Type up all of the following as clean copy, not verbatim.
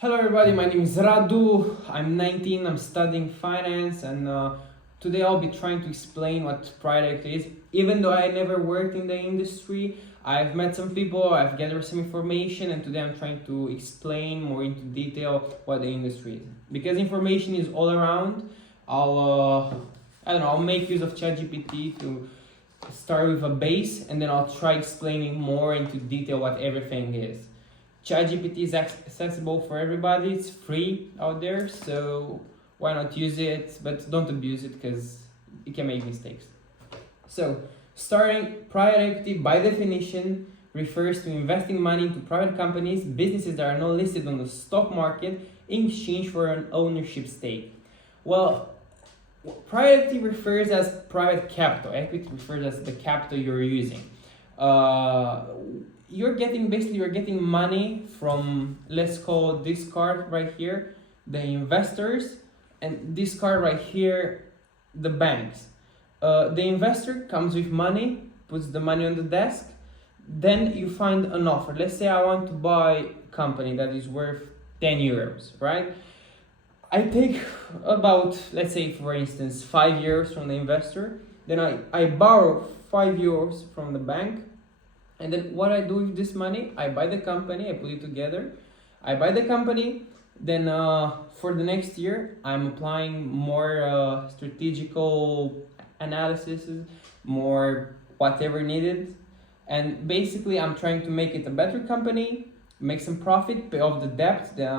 Hello everybody, my name is Radu, I'm 19, I'm studying finance, and today I'll be trying to explain what private equity is. Even though I never worked in the industry, I've met some people, I've gathered some information, and today I'm trying to explain more into detail what the industry is. Because information is all around, I'll make use of ChatGPT to start with a base, and then I'll try explaining more into detail what everything is. ChatGPT is accessible for everybody, it's free out there, so why not use it, but don't abuse it because you can make mistakes. So, starting, private equity by definition refers to investing money into private companies, businesses that are not listed on the stock market in exchange for an ownership stake. Well, private equity refers as private capital, equity refers as the capital you're using. You're getting money from, let's call this card right here, the investors, and this card right here, the banks. The investor comes with money, puts the money on the desk, then you find an offer. Let's say I want to buy a company that is worth 10 euros, right? I take about, let's say for instance, 5 euros from the investor, then I borrow 5 euros from the bank. And then what I do with this money, I buy the company, I put it together, I buy the company, then for the next year, I'm applying more strategical analysis, more whatever needed. And basically I'm trying to make it a better company, make some profit, pay off the debt that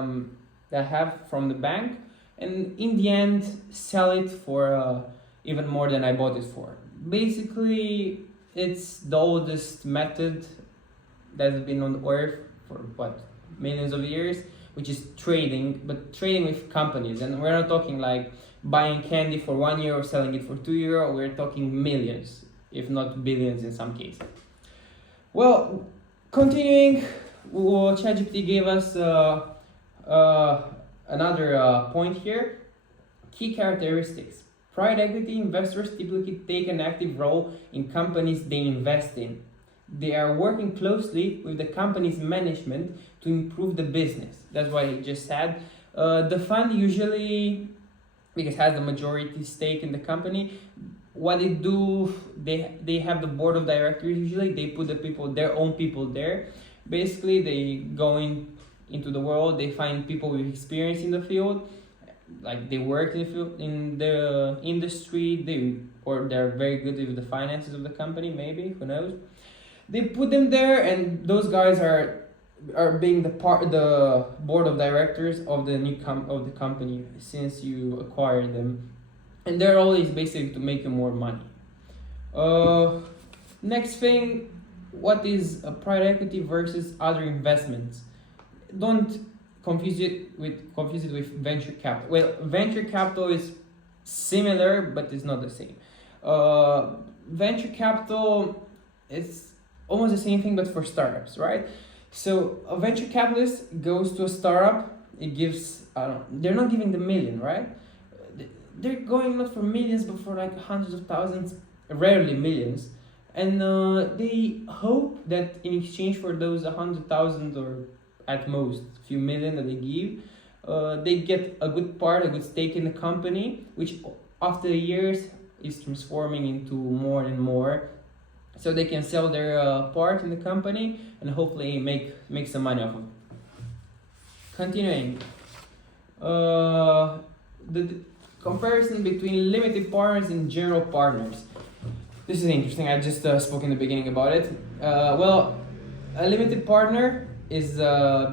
I have from the bank, and in the end, sell it for even more than I bought it for. Basically, it's the oldest method that's been on earth for millions of years, which is trading, but trading with companies. And we're not talking like buying candy for €1, selling it for €2. We're talking millions, if not billions in some cases. Well, continuing, ChatGPT gave us another point here. Key characteristics. Private equity investors typically take an active role in companies they invest in. They are working closely with the company's management to improve the business. That's what he just said. The fund usually, because has the majority stake in the company, what they do, they have the board of directors usually, they put their own people there. Basically, they go into the world, they find people with experience in the field, like they work in the industry, they're very good with the finances of the company, maybe, who knows. They put them there, and those guys are being the board of directors of the company since you acquired them, and their role is basically to make you more money. Next thing, what is a private equity versus other investments? Don't confuse it with venture capital. Well, venture capital is similar, but it's not the same. Venture capital is almost the same thing, but for startups, right? So a venture capitalist goes to a startup. It gives, they're not giving the million, right? They're going not for millions, but for like hundreds of thousands, rarely millions. And they hope that in exchange for those 100,000 or at most a few million that they give, they get a good stake in the company, which after years is transforming into more and more, so they can sell their part in the company and hopefully make some money off of it. Continuing, the comparison between limited partners and general partners. This is interesting. I just spoke in the beginning about it. Well, a limited partner is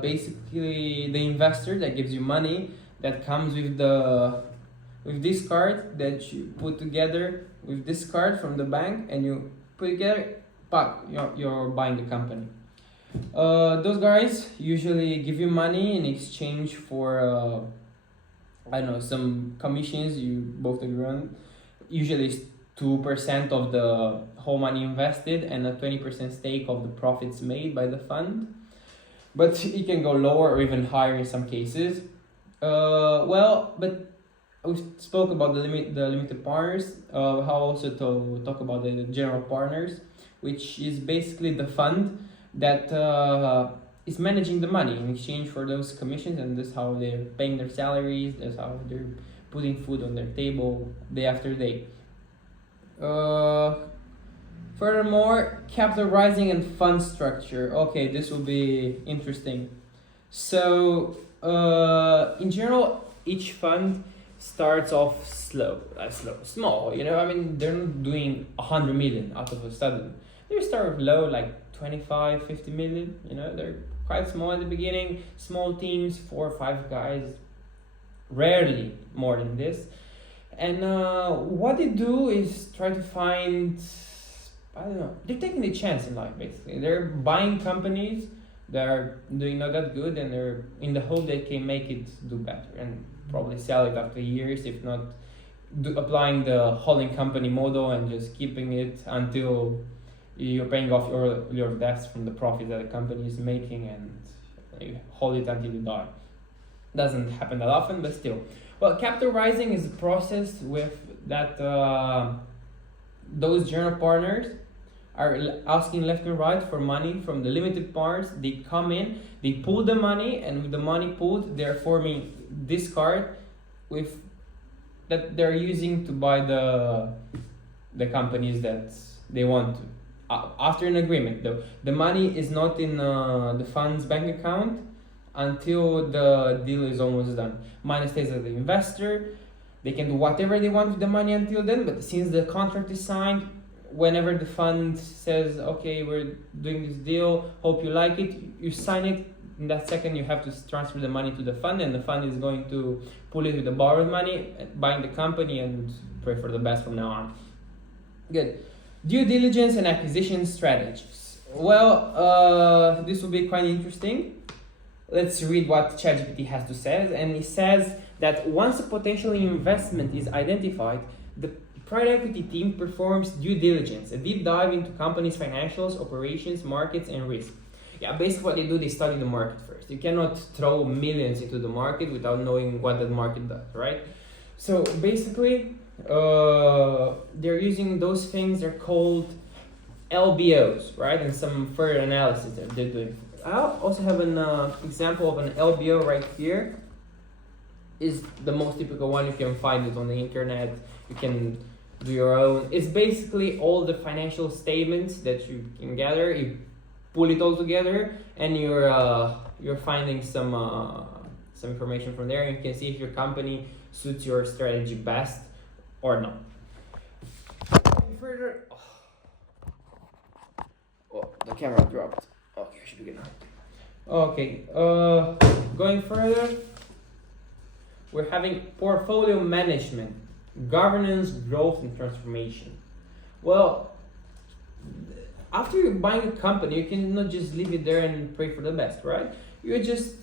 basically the investor that gives you money, that comes with this card that you put together with this card from the bank, and you put together, you're buying the company. Those guys usually give you money in exchange for some commissions you both agree on. Usually it's 2% of the whole money invested and a 20% stake of the profits made by the fund. But it can go lower or even higher in some cases. But we spoke about the limited partners. How also to talk about the general partners, which is basically the fund that is managing the money in exchange for those commissions, and that's how they're paying their salaries, that's how they're putting food on their table day after day. Furthermore, capital rising and fund structure. Okay, this will be interesting. So, in general, each fund starts off small. You know, I mean, they're not doing 100 million out of a sudden. They start low, like 25, 50 million. You know, they're quite small at the beginning. Small teams, 4 or 5 guys, rarely more than this. And what they do is try to find, I don't know, they're taking a chance in life, basically. They're buying companies that are doing not that good, and they're in the hope they can make it do better and probably sell it after years, if not applying the holding company model and just keeping it until you're paying off your debts from the profit that the company is making, and you hold it until you die. Doesn't happen that often, but still. Well, capital rising is a process with that those general partners are asking left and right for money from the limited partners. They come in, they pull the money, and with the money pulled, they're forming this card with that they're using to buy the companies that they want to. After an agreement, though, the money is not in the fund's bank account until the deal is almost done. Money stays at the investor. They can do whatever they want with the money until then, but since the contract is signed, whenever the fund says, okay, we're doing this deal, hope you like it, you sign it. In that second, you have to transfer the money to the fund, and the fund is going to pull it with the borrowed money, buying the company, and pray for the best from now on. Good. Due diligence and acquisition strategies. Well, this will be quite interesting. Let's read what ChatGPT has to say. And it says that once a potential investment is identified, the private equity team performs due diligence, a deep dive into company's financials, operations, markets, and risk. Yeah, basically what they do, they study the market first. You cannot throw millions into the market without knowing what that market does, right? So basically, they're using those things, they're called LBOs, right? And some further analysis that they're doing. I also have an example of an LBO right here. Is the most typical one. You can find it on the internet. You can do your own. It's basically all the financial statements that you can gather. You pull it all together, and you're finding some information from there. You can see if your company suits your strategy best or not. Further, oh, the camera dropped. Okay, I should begin now. Okay, going further, we're having portfolio management, governance, growth, and transformation. Well, after you're buying a company, you cannot just leave it there and pray for the best, right? You're just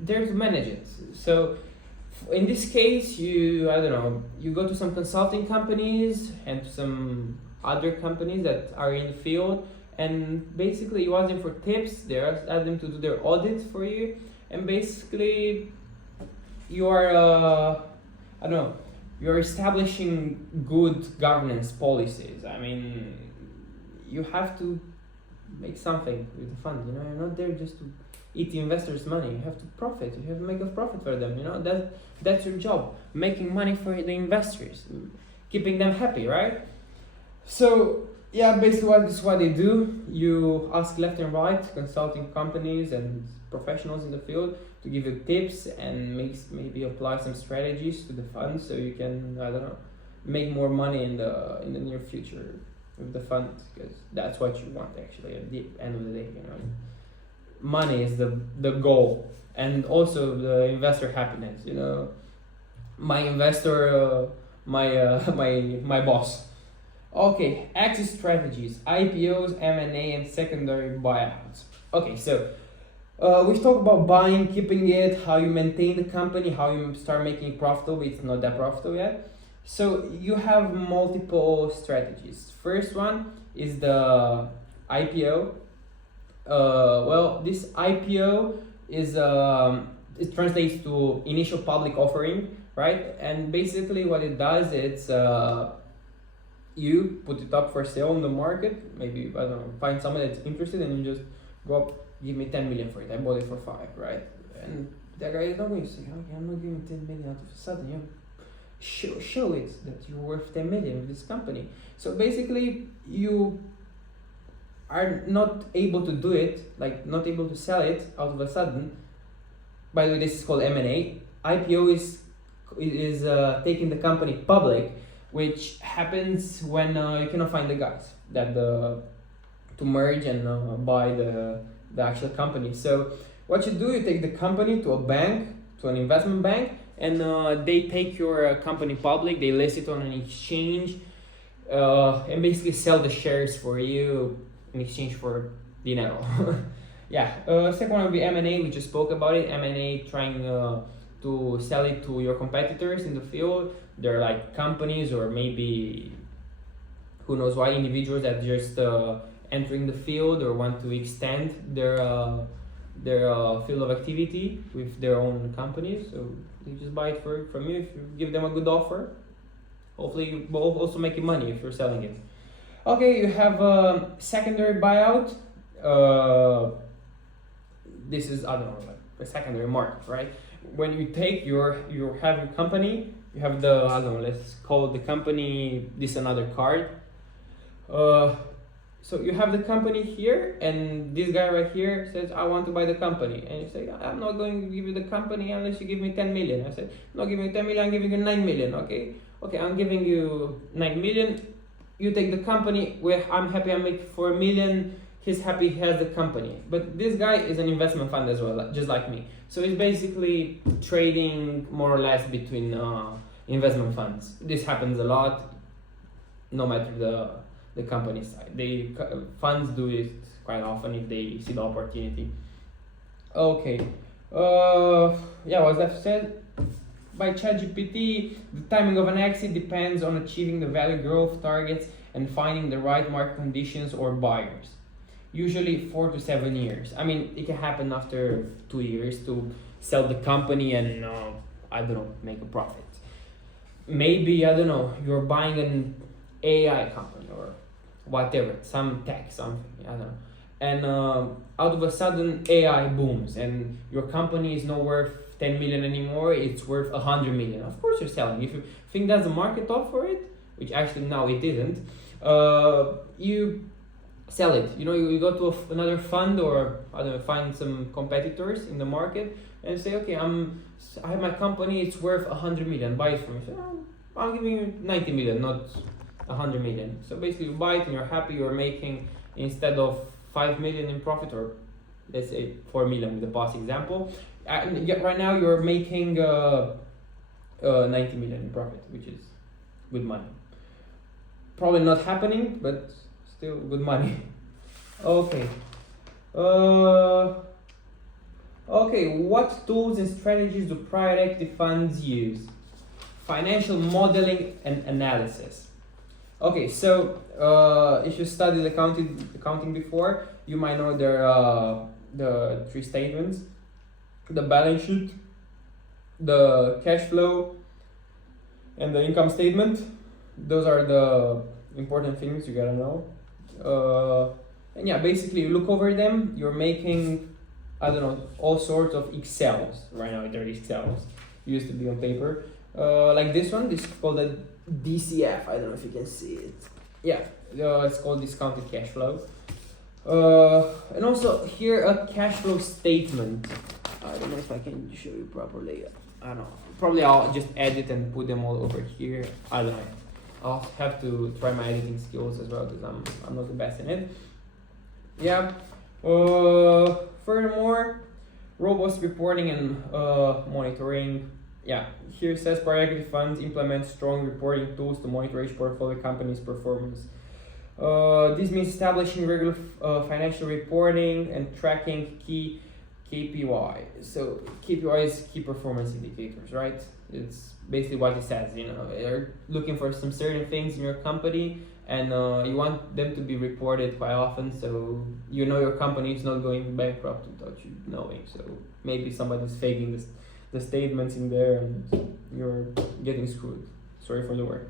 there to manage it. So in this case, you go to some consulting companies and to some other companies that are in the field, and basically you ask them for tips. They ask them to do their audits for you, and basically you are you're establishing good governance policies. I mean, you have to make something with the fund. You're not there just to eat the investors' money. You have to profit. You have to make a profit for them. That's your job, making money for the investors, keeping them happy, right? So yeah, basically this is what they do. You ask left and right consulting companies and professionals in the field to give you tips and maybe apply some strategies to the fund, so you can make more money in the near future with the fund, because that's what you want actually at the end of the day. Money is the goal, and also the investor happiness. My investor, my boss. Okay, exit strategies, IPOs, M&A, and secondary buyouts. Okay, so we've talked about buying, keeping it, how you maintain the company, how you start making it profitable. It's not that profitable yet. So you have multiple strategies. First one is the IPO. Well, this IPO is it translates to initial public offering, right? And basically what it does, it's you put it up for sale on the market. Maybe find someone that's interested, and you just go up give me 10 million for it. I bought it for 5, right? And that guy is not going to say, okay, I'm not giving 10 million out of a sudden. You show it that you're worth 10 million with this company. So basically, you are not able to do it, like not able to sell it out of a sudden. By the way, this is called M&A. IPO is taking the company public, which happens when you cannot find the guys that to merge and buy the actual company. So what you do, you take the company to a bank, to an investment bank, and they take your company public, they list it on an exchange, and basically sell the shares for you in exchange for dinero. Yeah, second one would be M&A, we just spoke about it. M&A trying to sell it to your competitors in the field. They're like companies or maybe who knows why, individuals that just entering the field or want to extend their field of activity with their own companies. So they just buy it from you if you give them a good offer. Hopefully you will also making money if you're selling it. Okay, you have a secondary buyout. This is, I don't know, like a secondary market, right? When you take you have your company, you have the, I don't know, let's call the company, this another card. So you have the company here, and this guy right here says, I want to buy the company. And you say, I'm not going to give you the company unless you give me 10 million. I said, I'm not giving you 10 million, I'm giving you 9 million, okay? Okay, I'm giving you 9 million. You take the company, where I'm happy I make for 1 million, he's happy he has the company. But this guy is an investment fund as well, just like me. So it's basically trading more or less between investment funds. This happens a lot, no matter the company side. Funds do it quite often if they see the opportunity. Okay, yeah, what's that said? By ChatGPT, the timing of an exit depends on achieving the value growth targets and finding the right market conditions or buyers. Usually 4 to 7 years. I mean, it can happen after 2 years to sell the company and I don't know, make a profit. Maybe, I don't know, you're buying an AI company or whatever, some tech, something, I don't know. And out of a sudden AI booms and your company is not worth 10 million anymore, it's worth 100 million. Of course you're selling. If you think there's a market off for it, which actually now it isn't, you sell it. You know, you go to another fund or I don't know, find some competitors in the market and say, okay, I have my company, it's worth 100 million, buy it from me. So, I'm giving you 90 million, not 100 million. So basically you buy it and you're happy, you're making, instead of 5 million in profit, or let's say 4 million with the past example, right now you're making 90 million in profit, which is good money. Probably not happening, but still good money. Okay. Okay, what tools and strategies do private equity funds use? Financial modeling and analysis. Okay, so if you studied accounting before, you might know the 3 statements: the balance sheet, the cash flow, and the income statement. Those are the important things you gotta know. And yeah, basically you look over them, you're making, I don't know, all sorts of Excels. Right now they're Excels, used to be on paper. Like this one, this is called a DCF. I don't know if you can see it. Yeah, it's called discounted cash flow. And also here a cash flow statement. I don't know if I can show you properly. I don't know. Probably I'll just edit and put them all over here. I don't know. I'll have to try my editing skills as well because I'm not the best in it. Yeah. Furthermore, robust reporting and monitoring. Yeah, here it says private equity funds implement strong reporting tools to monitor each portfolio company's performance. This means establishing regular financial reporting and tracking key KPI. So KPI is key performance indicators, right? It's basically what it says. You know, you're looking for some certain things in your company, and you want them to be reported quite often, so you know your company is not going bankrupt without you knowing. So maybe somebody's faking the statements in there, and you're getting screwed. Sorry for the word.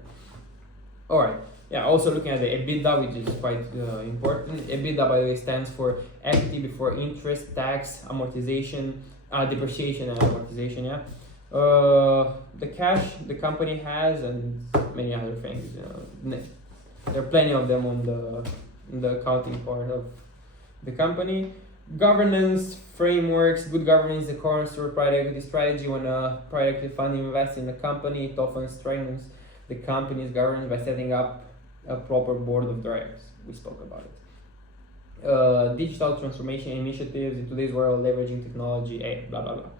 All right. Yeah, also looking at the EBITDA, which is quite important. EBITDA, by the way, stands for equity before interest, tax, amortization, depreciation and amortization. Yeah, the cash the company has, and many other things. There are plenty of them on the accounting part of the company. Governance frameworks. Good governance is the cornerstone of private equity strategy. When a private equity fund invests in a company, it often strengthens the company's governance by setting up a proper board of directors. We spoke about it. Digital transformation initiatives in today's world, leveraging technology, blah blah blah.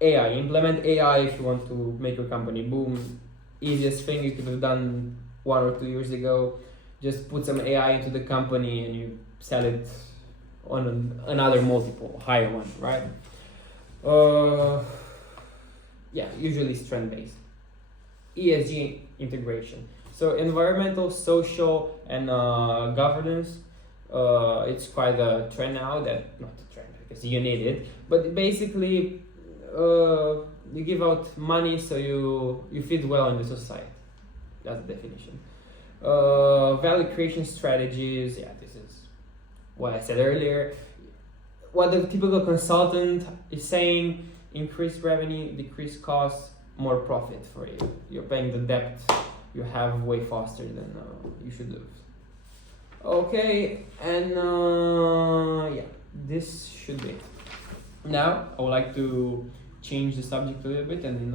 AI. Implement AI if you want to make your company boom. Easiest thing you could have done 1 or 2 years ago. Just put some AI into the company and you sell it on another multiple, higher one, right? Yeah, usually it's trend based. ESG integration. So environmental, social, and governance. It's quite a trend now. That not a trend because you need it, but basically you give out money so you fit well in the society. That's the definition. Value creation strategies. Yeah, this is what I said earlier. What the typical consultant is saying: increase revenue, decrease costs, more profit for you. You're paying the debt you have way faster than you should lose. Okay, and yeah, this should be it. Now I would like to change the subject a little bit and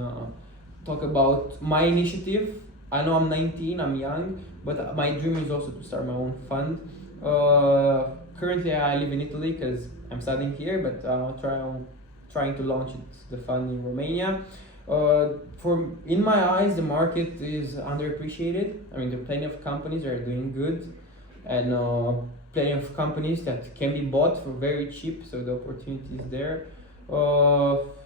talk about my initiative. I know I'm 19, I'm young, but my dream is also to start my own fund. Currently I live in Italy because I'm studying here, but trying to launch the fund in Romania. In my eyes, the market is underappreciated. I mean, there are plenty of companies that are doing good, and plenty of companies that can be bought for very cheap, so the opportunity is there.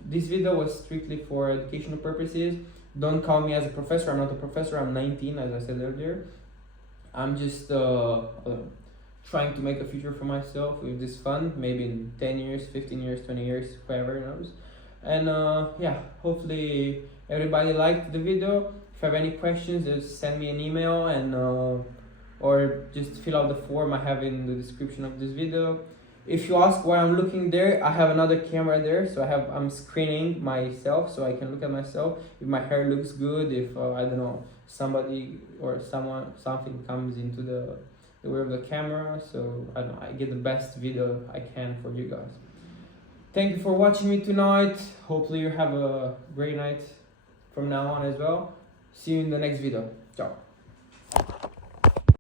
This video was strictly for educational purposes. Don't call me as a professor. I'm not a professor. I'm 19, as I said earlier. I'm just trying to make a future for myself with this fund, maybe in 10 years, 15 years, 20 years, whoever knows. And yeah, hopefully everybody liked the video. If you have any questions, just send me an email and or just fill out the form I have in the description of this video. If you ask why I'm looking there, I have another camera there, so I'm screening myself so I can look at myself. If my hair looks good, if I don't know, somebody or something comes into the way of the camera, so I don't know, I get the best video I can for you guys. Thank you for watching me tonight. Hopefully you have a great night from now on as well. See you in the next video. Ciao.